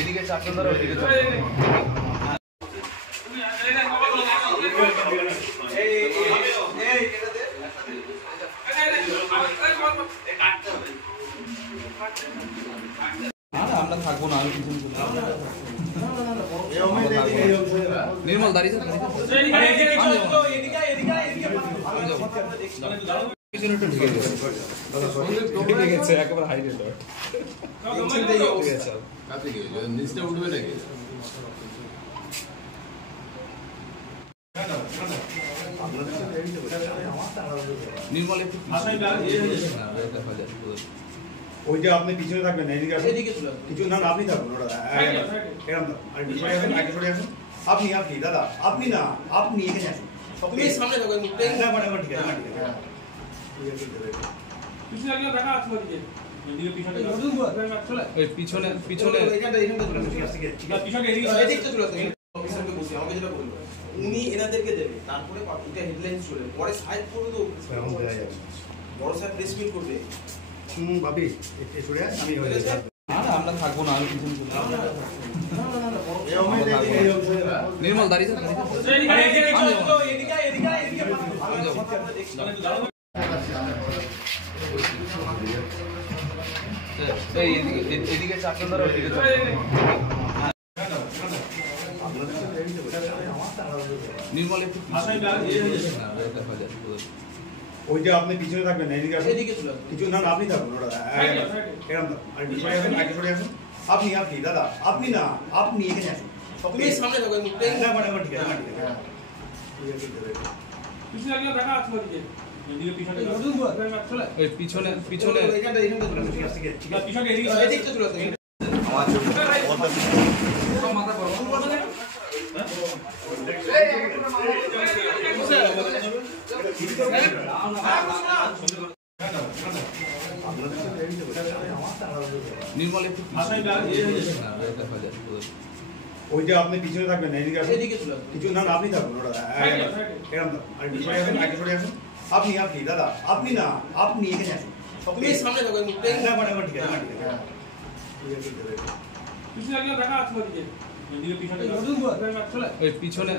এদিকে চাপন ধরো, এদিকে আমরা থাকবো না, আমি নির্মল দাঁড়িয়ে একেবারে হাই রেট নিচটা উঠবে নাকি? নির্মল একটু ওইটা আপনি পিছনে থাকবেন না, এদিকে কিছু না, আপনি থাকবেন ওটা আসুন। আপনি দাদা, আপনি না, আপনি এখানে আসুন, সামনে থাকবেন। ঠিক আছে, পিছনে উনি এনাদেরকে দেবে, তারপরে হেডলাইন চলে পরে সাইড করবে, তো বড় সাহেব প্রেস মিট করবে। ভাবি আমরা থাকবো না, আমি নির্মল দাঁড়িয়ে এদিকে চাপন ধরো, এদিকে নির্মল একটু ওইটা আপনি পিছনে থাকবেন না, এদিকে কিছু না, আপনি থাকবেন ওটা আসুন। আপনি দাদা, আপনি না, আপনি এখানে আসুন, সামনে থাকবেন। ঠিক আছে, নির্মল একটু ওইটা আপনি পিছনে থাকবেন না, এদিকে কিছু না, আপনি থাকবেন ওটা আসুন। আপনি দাদা, আপনি না, আপনি এখানে আসুন, সামনে থাকবেন। ঠিক আছে, পিছনে